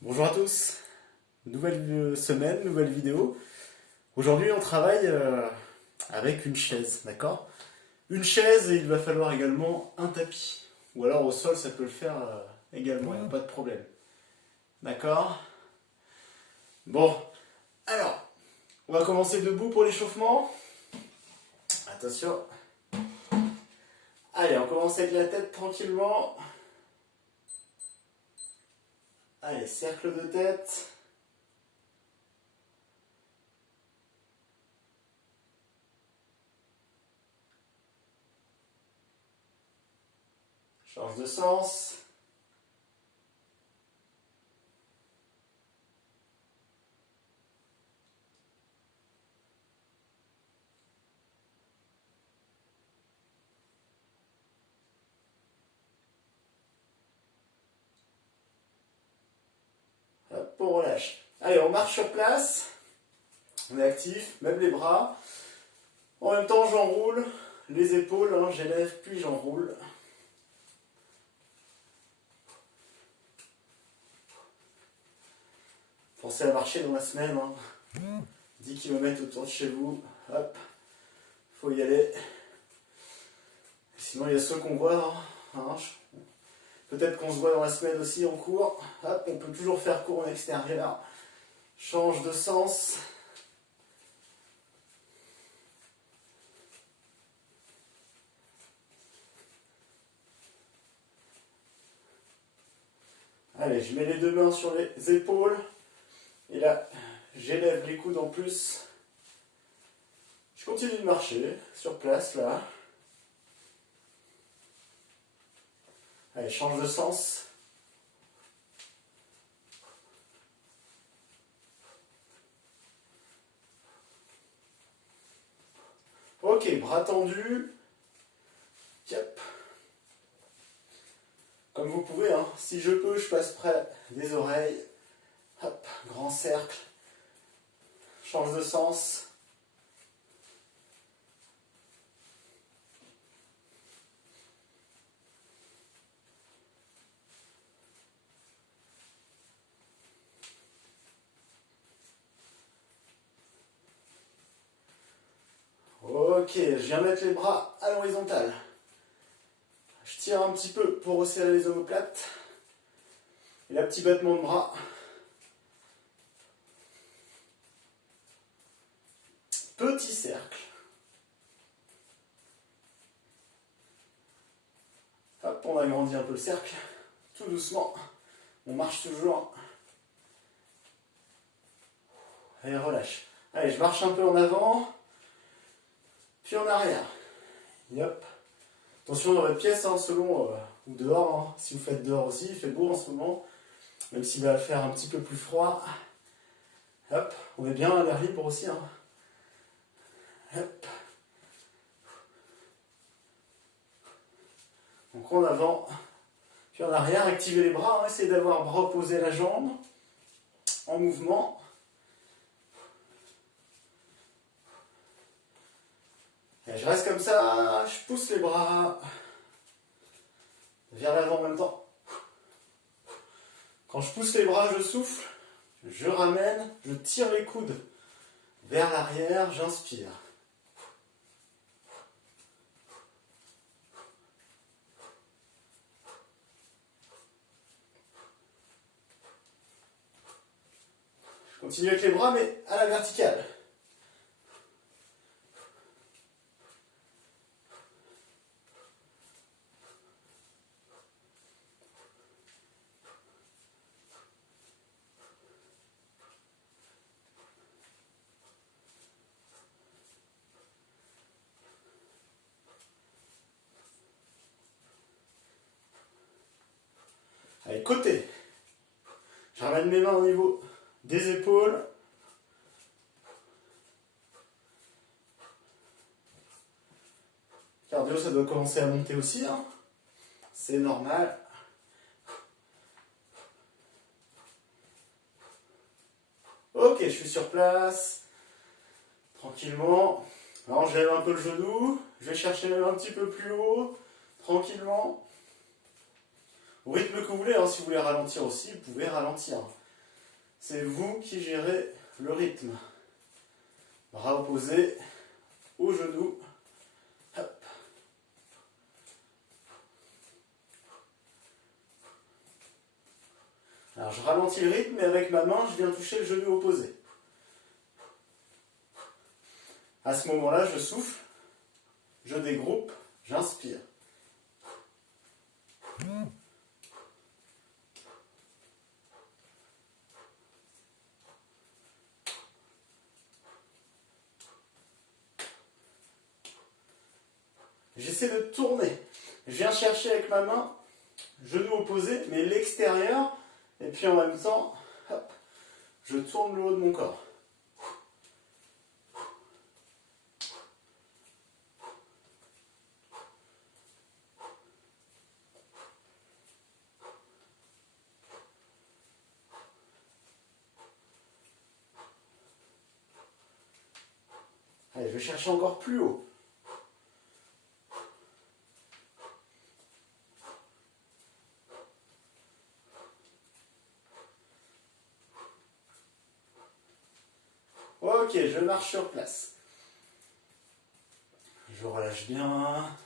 Bonjour à tous, nouvelle semaine, nouvelle vidéo. Aujourd'hui on travaille avec une chaise, d'accord? Une chaise et il va falloir également un tapis. Ou alors au sol ça peut le faire également, il n'y a pas de problème. D'accord? Bon, alors, on va commencer debout pour l'échauffement. Attention. Allez, on commence avec la tête tranquillement. Allez, cercle de tête. Change de sens. Hop, on relâche. Allez, on marche sur place. On est actif, même les bras. En même temps, j'enroule les épaules, hein, j'élève puis j'enroule. Pensez à marcher dans la semaine, hein. 10 km autour de chez vous, hop, faut y aller. Sinon, il y a ceux qu'on voit, hein. Peut-être qu'on se voit dans la semaine aussi en cours. Hop, on peut toujours faire cours en extérieur. Change de sens. Allez, je mets les deux mains sur les épaules. Et là, j'élève les coudes en plus. Je continue de marcher sur place, là. Allez, change de sens. Ok, bras tendus. Yep. Comme vous pouvez, hein. Si je peux, je passe près des oreilles. Hop, grand cercle. Change de sens. Ok, je viens mettre les bras à l'horizontale. Je tire un petit peu pour resserrer les omoplates. Et là, petit battement de bras. Petit cercle. Hop, on agrandit un peu le cercle. Tout doucement. On marche toujours. Allez, relâche. Allez, je marche un peu en avant. Puis en arrière. Yep. Attention dans votre pièce, hein, selon, ou dehors. Hein. Si vous faites dehors aussi, il fait beau en ce moment. Même s'il va faire un petit peu plus froid. Hop, on est bien à l'air libre aussi. Hein. Hop. Donc en avant, puis en arrière, activez les bras, hein, essayez d'avoir bras opposés à la jambe, en mouvement. Et je reste comme ça, je pousse les bras vers l'avant en même temps. Quand je pousse les bras, je souffle, je ramène, je tire les coudes vers l'arrière, j'inspire. Je continue avec les bras, mais à la verticale. Allez, côté. Je ramène mes mains au niveau des épaules. Cardio, ça doit commencer à monter aussi, hein. C'est normal. Ok, je suis sur place. Tranquillement. Alors, j'élève un peu le genou. Je vais chercher même un petit peu plus haut. Tranquillement. Au rythme que vous voulez, hein. Si vous voulez ralentir aussi, vous pouvez ralentir. c'est vous qui gérez le rythme. Bras opposés aux genoux. Hop. Alors je ralentis le rythme et avec ma main, je viens toucher le genou opposé. À ce moment-là, je souffle, je dégroupe, j'inspire. J'essaie de tourner. Je viens chercher avec ma main, genou opposé, mais l'extérieur. Et puis en même temps, hop, je tourne le haut de mon corps. Allez, je vais chercher encore plus haut. Ok, je marche sur place. Je relâche bien.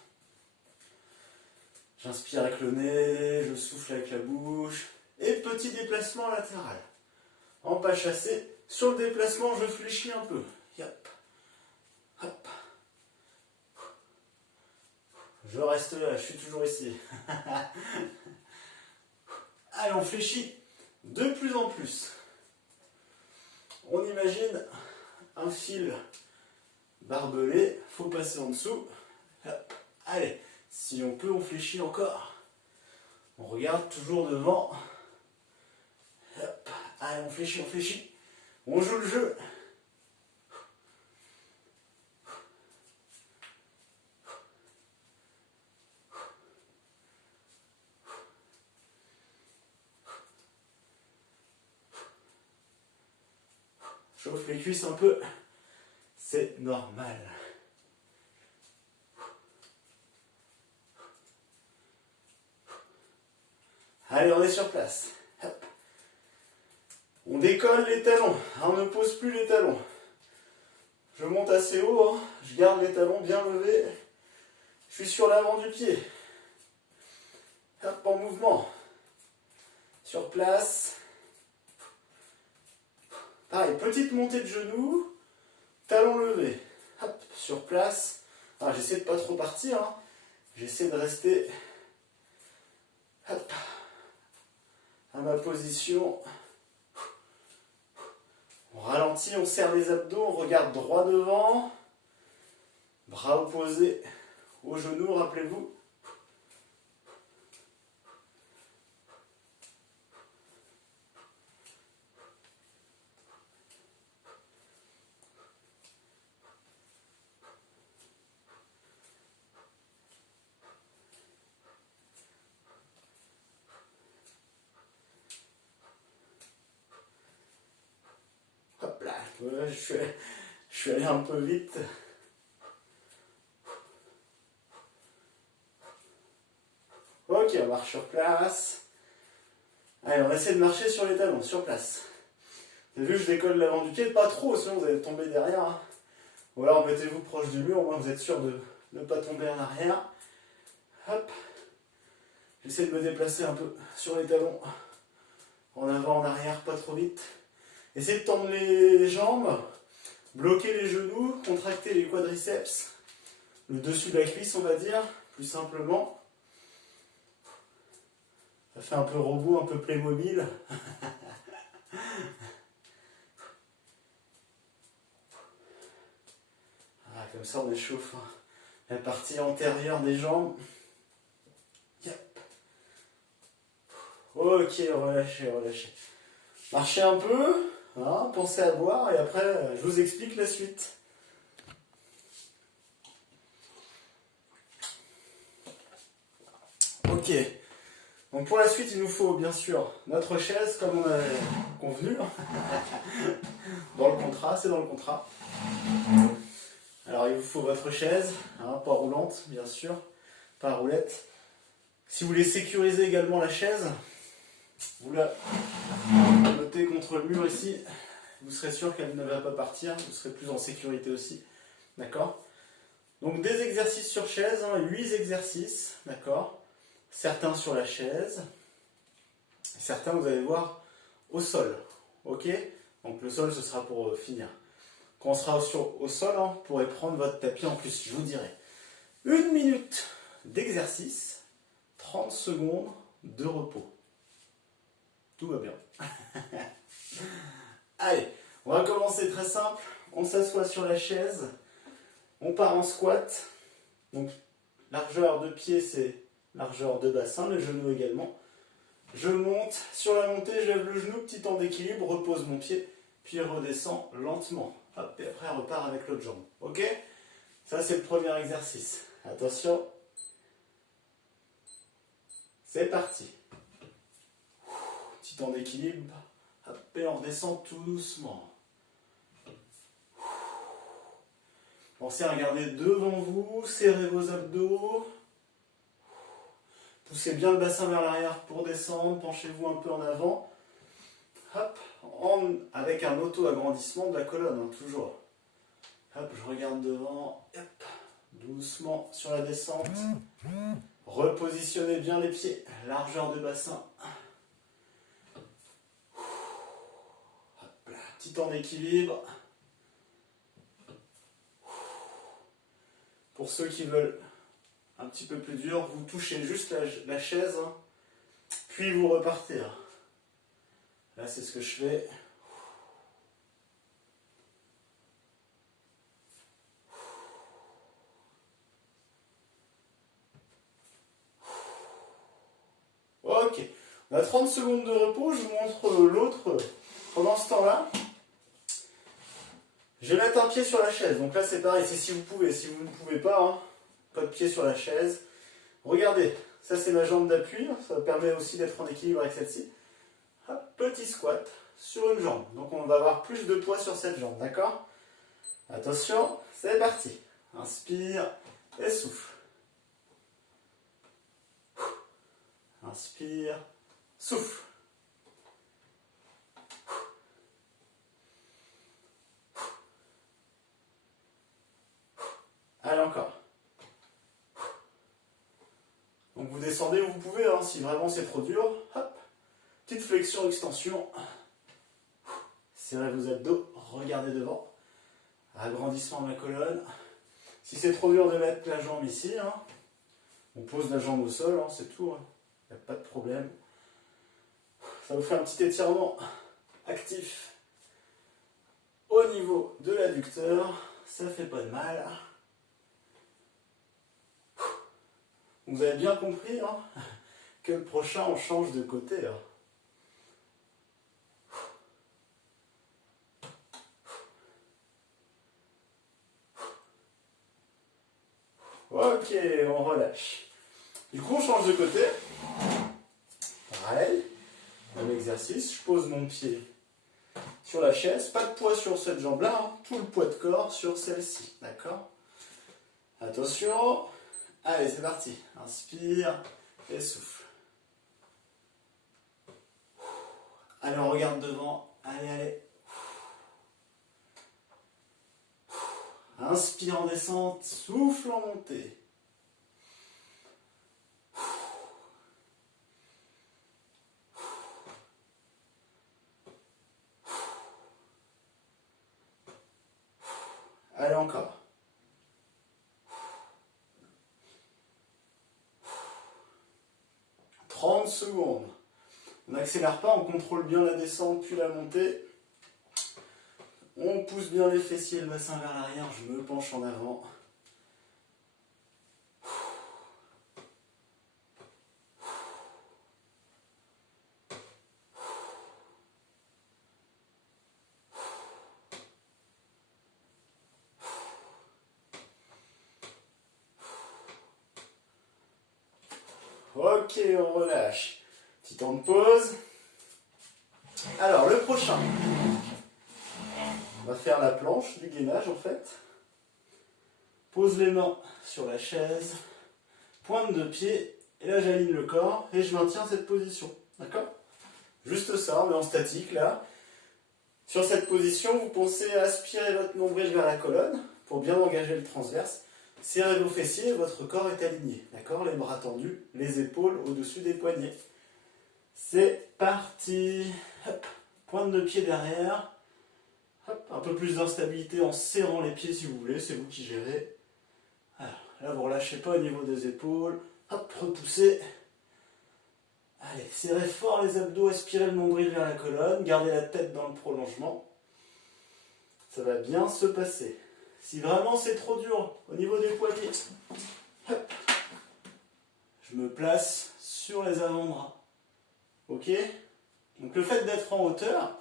J'inspire avec le nez, je souffle avec la bouche. Et petit déplacement latéral. En pas chassé. Sur le déplacement, je fléchis un peu. Yep. Hop. Je reste là, je suis toujours ici. Allez, on fléchit de plus en plus. On imagine un fil barbelé, faut passer en dessous. Hop. Allez, si on peut, on fléchit encore. On regarde toujours devant. Hop. Allez, on fléchit, on fléchit. On joue le jeu. Chauffe les cuisses un peu. C'est normal. Allez, on est sur place. Hop. On décolle les talons. On ne pose plus les talons. Je monte assez haut. Hein. Je garde les talons bien levés. Je suis sur l'avant du pied. Hop, en mouvement. Sur place. Pareil, petite montée de genoux. Talons levés. Hop, sur place. Alors, j'essaie de pas trop partir. Hein. J'essaie de rester hop, à ma position. On ralentit, on serre les abdos, on regarde droit devant. Bras opposés aux genoux, rappelez-vous. Hop là, je suis allé un peu vite. Ok, on marche sur place. Allez, on essaie de marcher sur les talons, sur place. Vous avez vu, je décolle l'avant du pied, pas trop, sinon vous allez tomber derrière. Hein. Ou alors mettez-vous proche du mur, au moins vous êtes sûr de ne pas tomber en arrière. Hop. J'essaie de me déplacer un peu sur les talons. En avant, en arrière, pas trop vite. Essayez de tendre les jambes, bloquer les genoux, contracter les quadriceps. Le dessus de la cuisse, on va dire, plus simplement. Ça fait un peu robot, un peu Playmobil. Ah, comme ça, on échauffe la partie antérieure des jambes. Yep. Ok, relâchez, relâchez. Marchez un peu, hein, pensez à boire et après, je vous explique la suite. Ok. Donc pour la suite, il nous faut bien sûr notre chaise, comme on avait convenu. Dans le contrat, c'est dans le contrat. Alors il vous faut votre chaise, hein, pas roulante, bien sûr, pas roulette. Si vous voulez sécuriser également la chaise, vous la flotter contre le mur ici, vous serez sûr qu'elle ne va pas partir, vous serez plus en sécurité aussi. D'accord? Donc des exercices sur chaise, 8 exercices, d'accord? Certains sur la chaise, certains vous allez voir au sol, ok? Donc le sol ce sera pour finir. Quand on sera au sol, vous pourrez prendre votre tapis en plus, je vous dirai. 1 minute d'exercice, 30 secondes de repos. Tout va bien. Allez, on va commencer très simple. On s'assoit sur la chaise. On part en squat. Donc, largeur de pied, c'est largeur de bassin, le genou également. Je monte. Sur la montée, je lève le genou, petit temps d'équilibre, repose mon pied, puis redescends lentement. Hop, et après, on repart avec l'autre jambe. Ok? Ça, c'est le premier exercice. Attention. C'est parti. Petit temps d'équilibre. Hop, et on redescend tout doucement. Pensez à regarder devant vous, serrez vos abdos. Poussez bien le bassin vers l'arrière pour descendre, penchez-vous un peu en avant. Hop, avec un auto-agrandissement de la colonne, toujours. Hop, je regarde devant. Hop, doucement sur la descente. Repositionnez bien les pieds, largeur de bassin. Hop là, petit temps d'équilibre. Pour ceux qui veulent un petit peu plus dur, vous touchez juste la chaise, puis vous repartez. Là, c'est ce que je fais. Ok, on a 30 secondes de repos, je vous montre l'autre. Pendant ce temps-là, je vais mettre un pied sur la chaise. Donc là, c'est pareil, c'est si vous pouvez. Si vous ne pouvez pas, pas de pied sur la chaise. Regardez, ça c'est ma jambe d'appui, ça permet aussi d'être en équilibre avec celle-ci. Hop, petit squat sur une jambe. Donc on va avoir plus de poids sur cette jambe, d'accord? Attention, c'est parti. Inspire et souffle. Inspire, souffle. Allez, encore. Donc vous descendez où vous pouvez, si vraiment c'est trop dur. Hop, petite flexion, extension. Serrez vos abdos, regardez devant. Agrandissement de la colonne. Si c'est trop dur de mettre la jambe ici, on pose la jambe au sol, c'est tout. Il n'y a pas de problème. Ça vous fait un petit étirement actif au niveau de l'adducteur. Ça fait pas de mal. Vous avez bien compris que le prochain, on change de côté. Ok, on relâche. Du coup, on change de côté. Pareil, même exercice. Je pose mon pied sur la chaise. Pas de poids sur cette jambe-là. Tout le poids de corps sur celle-ci. D'accord? Attention. Allez, c'est parti. Inspire et souffle. Allez, on regarde devant. Allez, allez. Inspire en descente, souffle en montée. Allez, encore. « 30 secondes. On n'accélère pas, on contrôle bien la descente puis la montée. On pousse bien les fessiers et le bassin vers l'arrière, je me penche en avant. Ok, on relâche. Petit temps de pause. Alors, le prochain. On va faire la planche du gainage en fait. Pose les mains sur la chaise. Pointe de pied. Et là, j'aligne le corps et je maintiens cette position. D'accord? Juste ça, on est en statique là. Sur cette position, vous pensez à aspirer votre nombril vers la colonne pour bien engager le transverse. Serrez vos fessiers et votre corps est aligné. D'accord? Les bras tendus, les épaules au-dessus des poignets. C'est parti. Hop. Pointe de pied derrière. Hop. Un peu plus d'instabilité en serrant les pieds si vous voulez, c'est vous qui gérez. Alors, là, vous ne relâchez pas au niveau des épaules. Hop, repoussez. Allez, serrez fort les abdos, aspirez le nombril vers la colonne, gardez la tête dans le prolongement. Ça va bien se passer. Si vraiment c'est trop dur au niveau des poignets, hop, je me place sur les avant-bras. Ok? Donc le fait d'être en hauteur,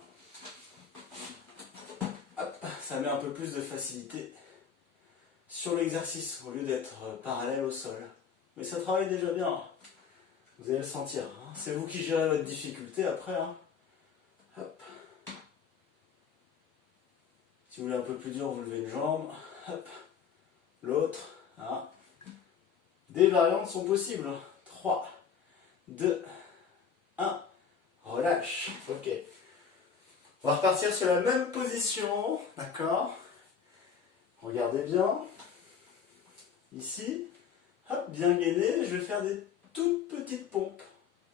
hop, ça met un peu plus de facilité sur l'exercice au lieu d'être parallèle au sol. Mais ça travaille déjà bien. Vous allez le sentir. Hein. C'est vous qui gérez votre difficulté après. Hein. Hop. Si vous voulez un peu plus dur, vous levez une jambe. Hop. L'autre. Hein. Des variantes sont possibles. 3, 2, 1. Relâche. Ok. On va repartir sur la même position. D'accord. Regardez bien. Ici. Hop, bien gainé. Je vais faire des toute petite pompe.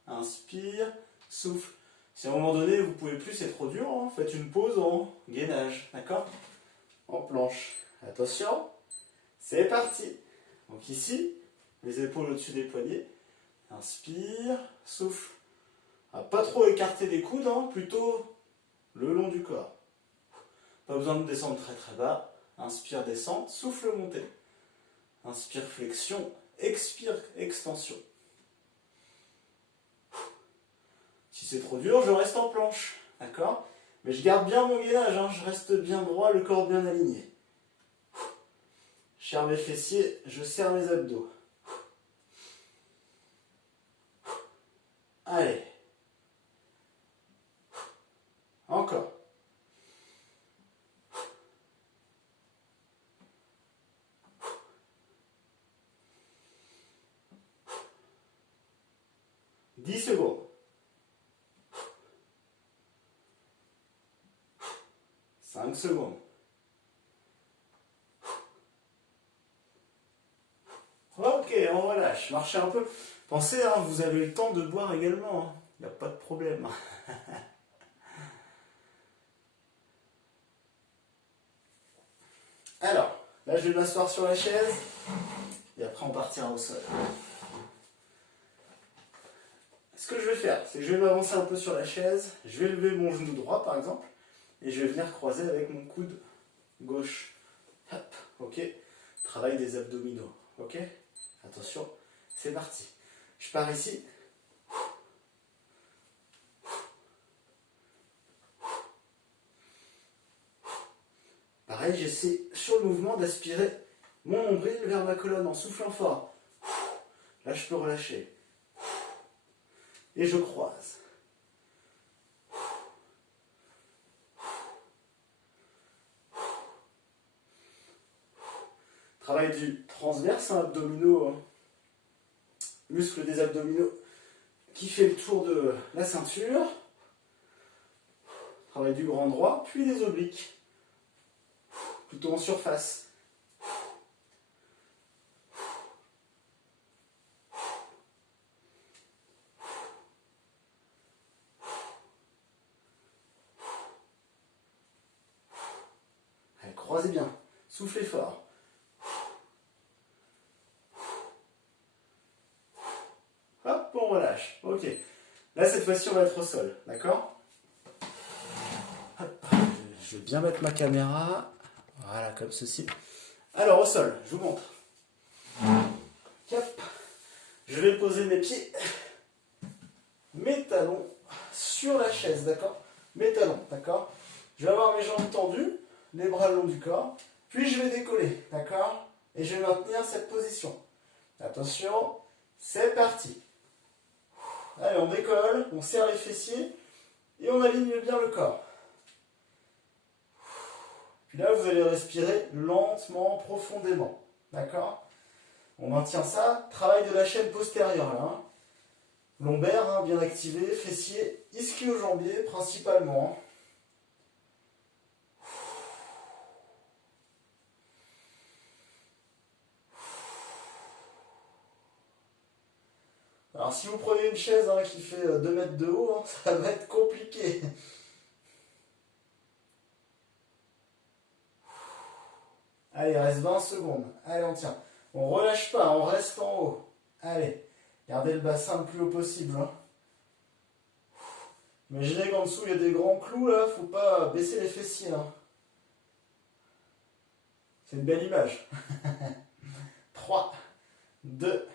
Inspire, souffle. Si à un moment donné vous ne pouvez plus, c'est trop dur, hein, faites une pause en gainage, d'accord? En planche. Attention, c'est parti. Donc ici, les épaules au-dessus des poignets. Inspire, souffle. Pas trop écarter les coudes, hein, plutôt le long du corps. Pas besoin de descendre très très bas. Inspire, descendre, souffle, monter. Inspire, flexion, expire, extension. Si c'est trop dur, je reste en planche, d'accord? Mais je garde bien mon gainage, hein, je reste bien droit, le corps bien aligné. Je serre mes fessiers, je serre mes abdos. Allez. Encore. « 10 secondes. 5 secondes. Ok, on relâche. Marchez un peu. Pensez, hein, vous avez le temps de boire également. Il n'y a pas de problème. Alors, là je vais m'asseoir sur la chaise. Et après on partira au sol. Ce que je vais faire, c'est que je vais m'avancer un peu sur la chaise. Je vais lever mon genou droit par exemple. Et je vais venir croiser avec mon coude gauche. Hop, ok. Travail des abdominaux. Ok. Attention, c'est parti. Je pars ici. Pareil, j'essaie sur le mouvement d'aspirer mon nombril vers ma colonne en soufflant fort. Là, je peux relâcher. Et je croise. Travail du transverse, hein, abdominaux, hein, muscle des abdominaux qui fait le tour de la ceinture. Travail du grand droit, puis des obliques, plutôt en surface. Allez, croisez bien, soufflez fort. Hop, on relâche. Ok. Là, cette fois-ci, on va être au sol. D'accord? Je vais bien mettre ma caméra. Voilà, comme ceci. Alors, au sol, je vous montre. Hop. Je vais poser mes pieds, mes talons sur la chaise, d'accord? Mes talons, d'accord? Je vais avoir mes jambes tendues, les bras le long du corps. Puis, je vais décoller, d'accord? Et je vais maintenir cette position. Attention, c'est parti. Allez, on décolle, on serre les fessiers et on aligne bien le corps. Puis là, vous allez respirer lentement, profondément. D'accord? On maintient ça. Travail de la chaîne postérieure, là. Hein. Lombaire, hein, bien activé, fessier, ischio-jambier principalement. Alors si vous prenez une chaise hein, qui fait 2 mètres de haut, hein, ça va être compliqué. Allez, il reste 20 secondes. Allez, on tient. On relâche pas, on reste en haut. Allez, gardez le bassin le plus haut possible. Hein. Imaginez qu'en dessous il y a des grands clous là, faut pas baisser les fessiers. Hein. C'est une belle image. 3, 2,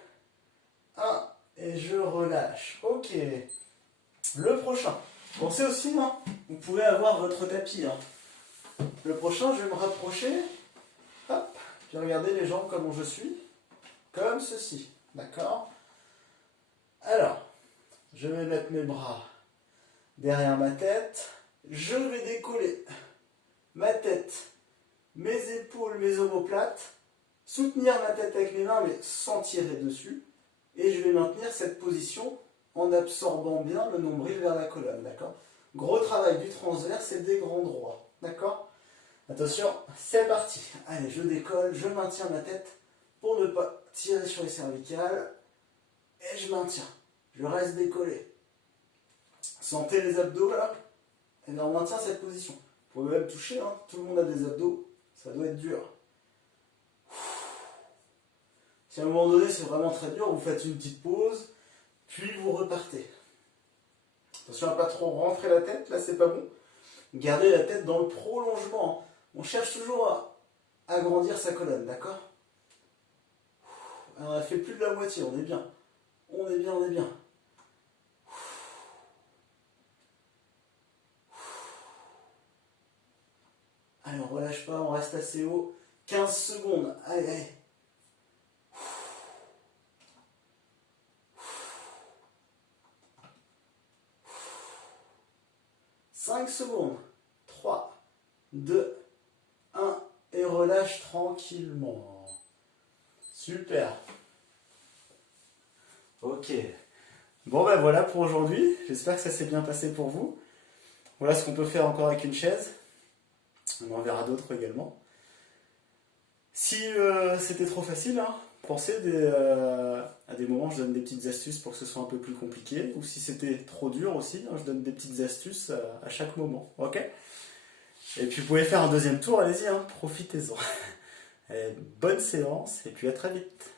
1, et je relâche. Ok. Le prochain. Pensez aussi, hein, vous pouvez avoir votre tapis. Hein. Le prochain, je vais me rapprocher. Hop, puis regardez les jambes comment je suis. Comme ceci. D'accord? Alors, je vais mettre mes bras derrière ma tête. Je vais décoller ma tête, mes épaules, mes omoplates. Soutenir ma tête avec mes mains, mais sans tirer dessus. Et je vais maintenir cette position en absorbant bien le nombril vers la colonne. D'accord? Gros travail du transverse et des grands droits. D'accord? Attention, c'est parti. Allez, je décolle, je maintiens ma tête pour ne pas tirer sur les cervicales. Et je maintiens. Je reste décollé. Sentez les abdos là. Et on maintient cette position. Vous pouvez même toucher, hein. Tout le monde a des abdos. Ça doit être dur. Si à un moment donné c'est vraiment très dur, vous faites une petite pause, puis vous repartez. Attention à ne pas trop rentrer la tête, là c'est pas bon. Gardez la tête dans le prolongement. On cherche toujours à agrandir sa colonne, d'accord? On a fait plus de la moitié, on est bien. On est bien, on est bien. Allez, on relâche pas, on reste assez haut. 15 secondes, allez, allez. 5 secondes. 3, 2, 1. Et relâche tranquillement. Super. Ok. Bon ben voilà pour aujourd'hui. J'espère que ça s'est bien passé pour vous. Voilà ce qu'on peut faire encore avec une chaise. On en verra d'autres également. Si c'était trop facile, hein, pensez à des moments, je donne des petites astuces pour que ce soit un peu plus compliqué. Ou si c'était trop dur aussi, hein, je donne des petites astuces à chaque moment. Ok? Et puis vous pouvez faire un deuxième tour, allez-y, hein, profitez-en. Bonne séance et puis à très vite.